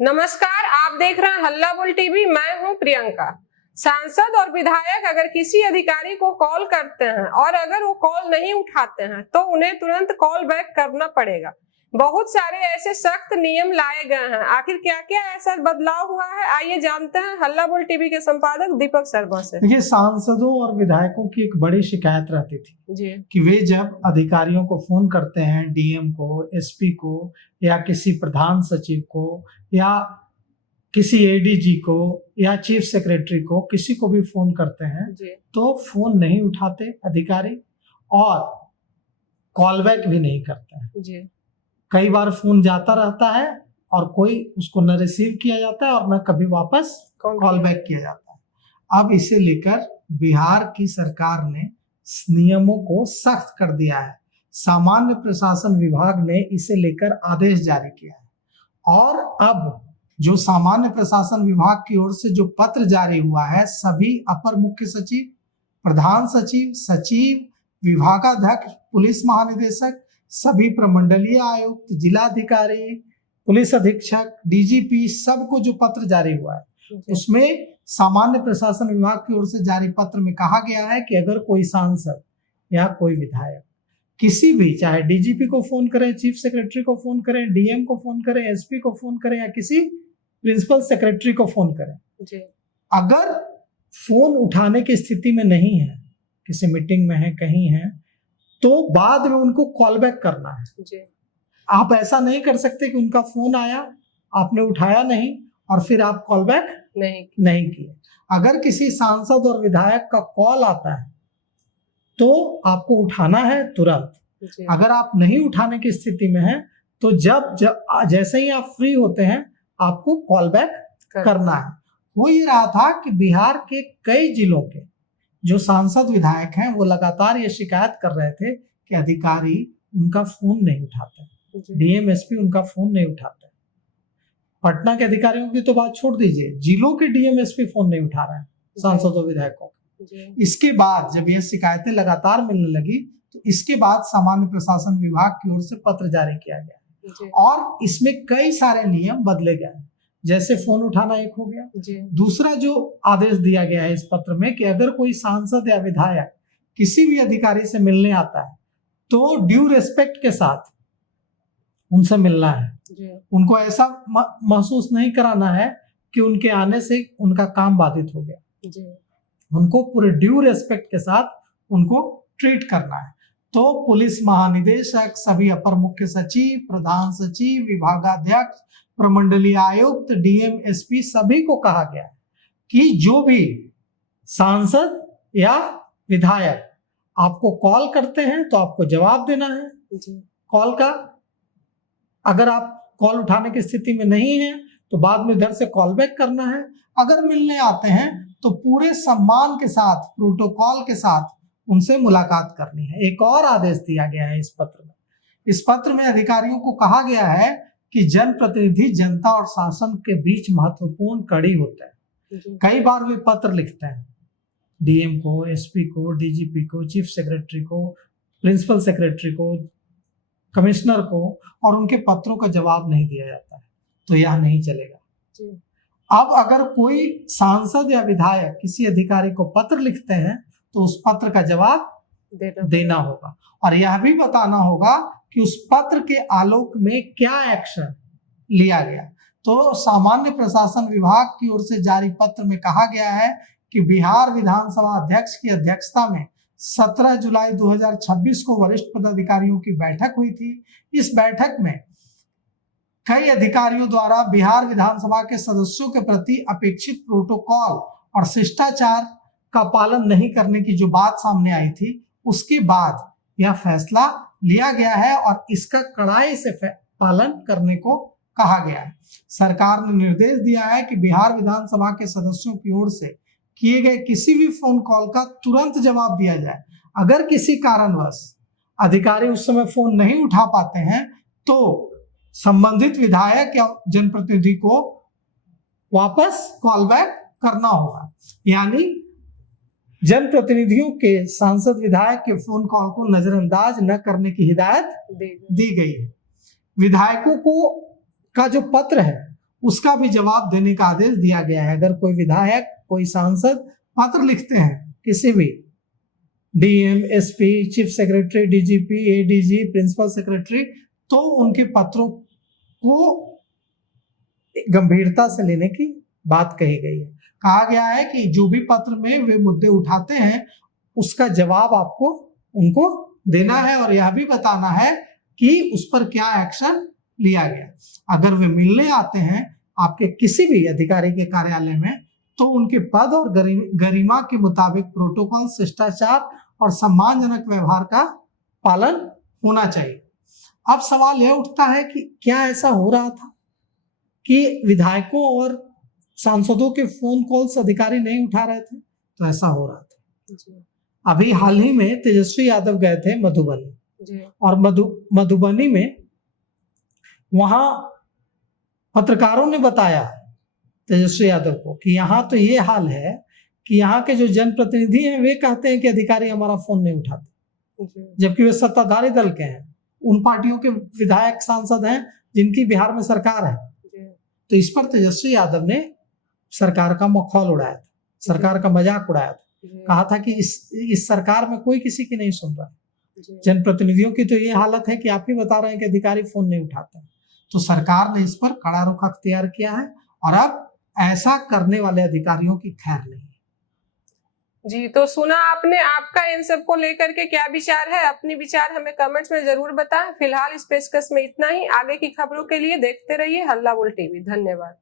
नमस्कार, आप देख रहे हैं हल्ला बोल टीवी। मैं हूं प्रियंका। सांसद और विधायक अगर किसी अधिकारी को कॉल करते हैं और अगर वो कॉल नहीं उठाते हैं तो उन्हें तुरंत कॉल बैक करना पड़ेगा। बहुत सारे ऐसे सख्त नियम लाए गए हैं। आखिर क्या क्या ऐसा बदलाव हुआ है, आइए जानते हैं हल्ला बोल टीवी के संपादक दीपक शर्मा से। देखिए, सांसदों और विधायकों की एक बड़ी शिकायत रहती थी जी कि वे जब अधिकारियों को फोन करते हैं, डीएम को, एसपी को या किसी प्रधान सचिव को या किसी एडीजी को या चीफ सेक्रेटरी को, किसी को भी फोन करते हैं तो फोन नहीं उठाते अधिकारी और कॉल बैक भी नहीं करते हैं। कई बार फोन जाता रहता है और कोई उसको न रिसीव किया जाता है और न कभी वापस कॉल बैक किया जाता है। अब इसे लेकर बिहार की सरकार ने नियमों को सख्त कर दिया है। सामान्य प्रशासन विभाग ने इसे लेकर आदेश जारी किया है और अब जो सामान्य प्रशासन विभाग की ओर से जो पत्र जारी हुआ है, सभी अपर मुख्य सचिव, प्रधान सचिव, सचिव, विभागाध्यक्ष, पुलिस महानिदेशक, सभी प्रमंडलीय आयुक्त, जिलाधिकारी, पुलिस अधीक्षक, डीजीपी, सबको जो पत्र जारी हुआ है उसमें सामान्य प्रशासन विभाग की ओर से जारी पत्र में कहा गया है कि अगर कोई सांसद या कोई विधायक किसी भी, चाहे डीजीपी को फोन करें, चीफ सेक्रेटरी को फोन करें, डीएम को फोन करें, एसपी को फोन करें या किसी प्रिंसिपल सेक्रेटरी को फोन करें, अगर फोन उठाने की स्थिति में नहीं है, किसी मीटिंग में है, कहीं है, तो बाद में उनको कॉल बैक करना है। आप ऐसा नहीं कर सकते कि उनका फोन आया, आपने उठाया नहीं और फिर आप कॉल बैक नहीं किए। अगर किसी सांसद और विधायक का कॉल आता है तो आपको उठाना है तुरंत। अगर आप नहीं उठाने की स्थिति में हैं तो जब जैसे ही आप फ्री होते हैं आपको कॉल बैक करना है। हो ये रहा था कि बिहार के कई जिलों के जो सांसद विधायक हैं वो लगातार ये शिकायत कर रहे थे कि अधिकारी उनका फोन नहीं उठाते, डीएम एसपी उनका फोन नहीं उठाते। पटना के अधिकारियों की तो बात छोड़ दीजिए, जिलों के डीएम एसपी फोन नहीं उठा रहे हैं सांसदों विधायकों। इसके बाद जब ये शिकायतें लगातार मिलने लगी तो इसके बाद सामान्य प्रशासन विभाग की ओर से पत्र जारी किया गया और इसमें कई सारे नियम बदले गए। जैसे फोन उठाना एक हो गया, दूसरा जो आदेश दिया गया है इस पत्र में कि अगर कोई सांसद या विधायक किसी भी अधिकारी से मिलने आता है तो ड्यू रिस्पेक्ट के साथ उनसे मिलना है। उनको ऐसा महसूस नहीं कराना है कि उनके आने से उनका काम बाधित हो गया। उनको पूरे ड्यू रिस्पेक्ट के साथ उनको ट्रीट करना है। तो पुलिस महानिदेशक, सभी अपर मुख्य सचिव, प्रधान सचिव, विभागाध्यक्ष, प्रमंडलीय आयुक्त, डीएम, एसपी, सभी को कहा गया है कि जो भी सांसद या विधायक आपको कॉल करते हैं तो आपको जवाब देना है कॉल का। अगर आप कॉल उठाने की स्थिति में नहीं है तो बाद में इधर से कॉल बैक करना है। अगर मिलने आते हैं तो पूरे सम्मान के साथ, प्रोटोकॉल के साथ उनसे मुलाकात करनी है। एक और आदेश दिया गया है इस पत्र में। इस पत्र में अधिकारियों को कहा गया है कि जनप्रतिनिधि जनता और शासन के बीच महत्वपूर्ण कड़ी होता है। कई बार वे पत्र लिखते हैं डीएम को, एसपी को, डीजीपी को, चीफ सेक्रेटरी को, प्रिंसिपल सेक्रेटरी को, कमिश्नर को, और उनके पत्रों का जवाब नहीं दिया जाता है, तो यह नहीं चलेगा। अब अगर कोई सांसद या विधायक किसी अधिकारी को पत्र लिखते हैं तो उस पत्र का जवाब देना होगा और यह भी बताना होगा कि उस पत्र के आलोक में क्या एक्शन लिया गया। तो सामान्य प्रशासन विभाग की ओर से जारी पत्र में कहा गया है कि बिहार विधानसभा अध्यक्ष की अध्यक्षता में 17 जुलाई 2026 को वरिष्ठ पदाधिकारियों की बैठक हुई थी। इस बैठक में कई अधिकारियों द्वारा बिहार विधानसभा के सदस्यों के प्रति अपेक्षित प्रोटोकॉल और शिष्टाचार का पालन नहीं करने की जो बात सामने आई थी, उसके बाद यह फैसला लिया गया है और इसका कड़ाई से पालन करने को कहा गया है। सरकार ने निर्देश दिया है कि बिहार विधानसभा के सदस्यों की ओर से किए गए किसी भी फोन कॉल का तुरंत जवाब दिया जाए। अगर किसी कारणवश अधिकारी उस समय फोन नहीं उठा पाते हैं तो संबंधित विधायक या जनप्रतिनिधि को वापस कॉल बैक करना होगा। यानी जनप्रतिनिधियों के, सांसद विधायक के फोन कॉल को नजरअंदाज न करने की हिदायत दी गई है। विधायकों को का जो पत्र है उसका भी जवाब देने का आदेश दिया गया है। अगर कोई विधायक, कोई सांसद पत्र लिखते हैं किसी भी DM, SP, chief secretary, DGP, ADG, principal secretary, तो उनके पत्रों को गंभीरता से लेने की बात कही गई है। कहा गया है कि जो भी पत्र में वे मुद्दे उठाते हैं उसका जवाब आपको उनको देना है और यह भी बताना है कि उस पर क्या एक्शन लिया गया। अगर वे मिलने आते हैं आपके किसी भी अधिकारी के कार्यालय में, तो उनके पद और गरिमा के मुताबिक प्रोटोकॉल, शिष्टाचार और सम्मानजनक व्यवहार का पालन होना चाहिए। अब सवाल यह उठता है कि क्या ऐसा हो रहा था कि विधायकों और सांसदों के फोन कॉल्स अधिकारी नहीं उठा रहे थे? तो ऐसा हो रहा था। अभी हाल ही में तेजस्वी यादव गए थे मधुबनी, और मधुबनी में वहां पत्रकारों ने बताया तेजस्वी यादव को कि यहाँ तो ये हाल है कि यहाँ के जो जनप्रतिनिधि हैं वे कहते हैं कि अधिकारी हमारा फोन नहीं उठाते, जबकि वे सत्ताधारी दल के हैं, उन पार्टियों के विधायक, सांसद हैं जिनकी बिहार में सरकार है। तो इस पर तेजस्वी यादव ने सरकार का मखौल उड़ाया था, सरकार का मजाक उड़ाया था, कहा था कि इस सरकार में कोई किसी की नहीं सुन रहा। जनप्रतिनिधियों की तो ये हालत है कि आप ही बता रहे हैं कि अधिकारी फोन नहीं उठाते। तो सरकार ने इस पर कड़ा रुख अख्तियार किया है और अब ऐसा करने वाले अधिकारियों की खैर नहीं है। जी, तो सुना आपने, आपका इन सब को लेकर के क्या विचार है? अपनी विचार हमें कमेंट्स में जरूर बताएं। फिलहाल इस पेशकश में इतना ही। आगे की खबरों के लिए देखते रहिए हल्ला बोल टीवी। धन्यवाद।